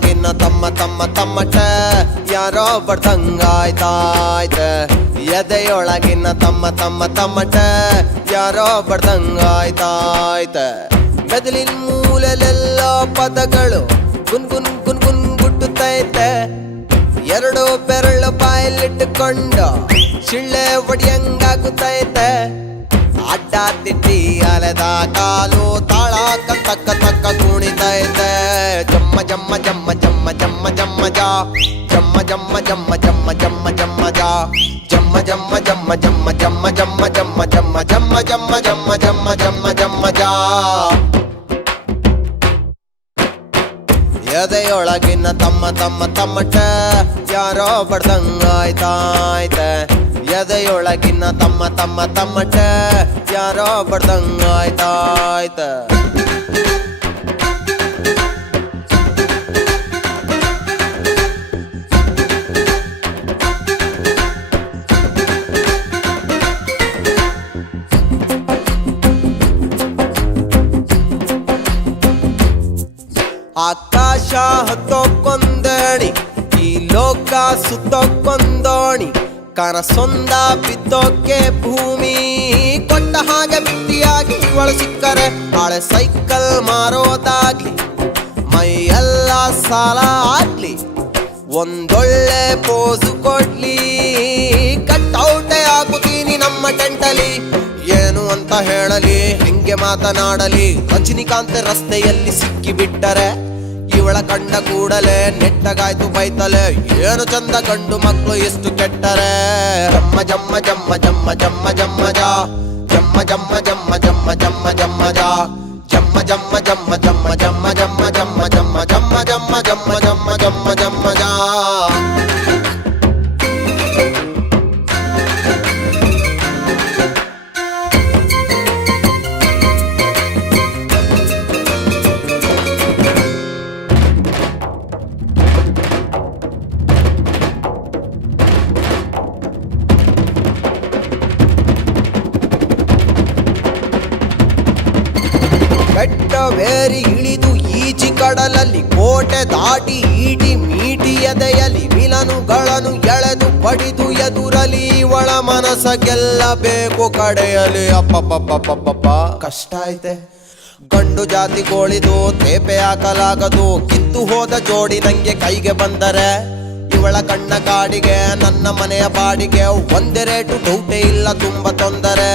ಎದೆಯೊಳಗಿನ ತಮ್ಮ ತಮ್ಮ ತಮ್ಮಟ ಯಾರೋ ಬಡ್ದಂಗಾಯ್ತಾಯ್ತೆ ಎದೆಯೊಳಗಿನ ತಮ್ಮ ತಮ್ಮ ತಮ್ಮಟ ಯಾರೋ ಬಡ್ದಂಗಾಯ್ತಾಯ್ತೆ ಮೆದುಳಿನ ಮೂಲೆಲೆಲ್ಲ ಪದಗಳು ಗುನ್ ಗುನ್ ಗುನ್ ಗುನ್ ಗುಟ್ಟುತ್ತೈತೆ ಎರಡು ಬೆರಳು ಬಾಯಲ್ಲಿಟ್ಟುಕೊಂಡು ಶಿಳ್ಳೆ ಒಡಿಯಂಗಾಗುತ್ತೈತೆ ಅಡ್ಡ ತಿಟ್ಟಿ ಅಲೆದ ಕಾಲು ತಾಳ ತಕ್ಕ ತಕ್ಕ ಕುಣಿತೈತೆ ಜಮ್ಮ ಜಮ್ಮ ಜಮ್ಮ ಜಮ್ಮ ಜಮ್ಮ ಜಮ್ಮ ಜಾ ಜಮ್ಮ ಜಮ್ಮ ಜಮ್ಮ ಜಮ್ಮ ಜಮ್ಮ ಜಮ್ಮ ಜಾ ಜಮ್ಮ ಜಮ್ಮ ಜಮ್ಮ ಜಮ್ಮ ಜಮ್ಮ ಜಮ್ಮ ಜಮ್ಮ ಜಮ್ಮ ಜಮ್ಮ ಜಮ್ಮ ಜಮ್ಮ ಜಮ್ಮ ಜಮ್ಮ ಜಮ್ಮ ಜಾ ಎದೆಯೊಳಗಿನ ತಮ್ಮ ತಮ್ಮ ತಮ್ಮಟ ಯಾರೋ ಬಡ್ದಂಗಾಯ್ತಾಯ್ತೆ ಎದೆಯೊಳಗಿನ ತಮ್ಮ ತಮ್ಮ ತಮ್ಮಟ ಯಾರೋ ಬಡ್ದಂಗಾಯ್ತಾಯ್ತೆ ಆಕಾಶ ಹತ್ತೋಕೊಂದಣಿ ಈ ಲೋಕ ಸುತ್ತೋಕೊಂದೋಣಿ ಕನಸೊಂದ ಬಿದ್ದೋಕೆ ಭೂಮಿ ಕೊಟ್ಟ ಹಾಗೆ ಬಿಟ್ಟಿಯಾಗಿ ಇವಳು ಸಿಕ್ಕರೆ ಹಳೆ ಸೈಕಲ್ ಮಾರೋದಾಗ್ಲಿ ಮೈಯೆಲ್ಲ ಸಾಲ ಆಗ್ಲಿ ಒಂದೊಳ್ಳೆ ಪೋಸು ಕೊಡ್ಲಿ ಕಟ್ಔಟೆ ಹಾಕುತ್ತೀನಿ ನಮ್ಮ ಟೆಂಟಲಿ ಏನು ಅಂತ ಹೇಳಲಿ ಹೆಂಗೆ ಮಾತನಾಡಲಿ ರಜನಿಕಾಂತ್ ರಸ್ತೆಯಲ್ಲಿ ಸಿಕ್ಕಿ ಬಿಟ್ಟರೆ ಇವಳ ಕಂಡ ಕೂಡಲೇ ನೆಟ್ಟಗಾಯ್ತು ಬೈತಲೆ ಏನು ಚಂದ ಗಂಡು ಮಕ್ಕಳು ಎಷ್ಟು ಕೆಟ್ಟರೆ ಜಮ್ಮ ಜಮ್ಮ ಜಮ್ಮ ಜಮ್ಮ ಜಮ್ಮ ಜಮ್ಮ ಜಾ ಜಮ್ಮ ಜಮ್ಮ ಜಮ್ಮ ಜಮ್ಮ ಜಮ್ಮ ಜಮ್ಮ ಜಾ ಜಮ್ಮ ಜಮ್ಮ ಜಮ್ಮ ಜಮ್ಮ ಜಮ್ಮ ಜಮ್ಮ ಜಮ್ಮ ಜಮ್ಮ ಜಮ್ಮ ಜಮ್ಮ ಜಮ್ಮ ಜಮ್ಮ ಜಮ್ಮ ಜಮ್ಮ ಜಾ ಬೆಟ್ಟವೇರಿ ಇಳಿದು ಈಜಿ ಕಡಲಲ್ಲಿ ಕೋಟೆ ದಾಟಿ ಈಟಿ ಮೀಟಿ ಎದೆಯಲಿ ವಿಲನುಗಳನ್ನು ಎಳೆದು ಪಡಿದು ಎದುರಲಿ ಒಳ ಮನಸ ಗೆಲ್ಲಬೇಕು ಕಡೆಯಲಿ ಅಪ್ಪಪ್ಪಪ್ಪಪ್ಪಪ್ಪ ಕಷ್ಟ ಐತೆ ಗಂಡು ಜಾತಿ ಕೋಳಿದು ತೇಪೆ ಹಾಕಲಾಗದು ಕಿತ್ತು ಹೋದ ಜೋಡಿ ನಂಗೆ ಕೈಗೆ ಬಂದರೆ ಇವಳ ಕಣ್ಣ ಕಾಡಿಗೆ ನನ್ನ ಮನೆಯ ಬಾಡಿಗೆ ಒಂದೇ ರೇಟು ಡೌಟೇ ಇಲ್ಲ ತುಂಬ ತೊಂದರೆ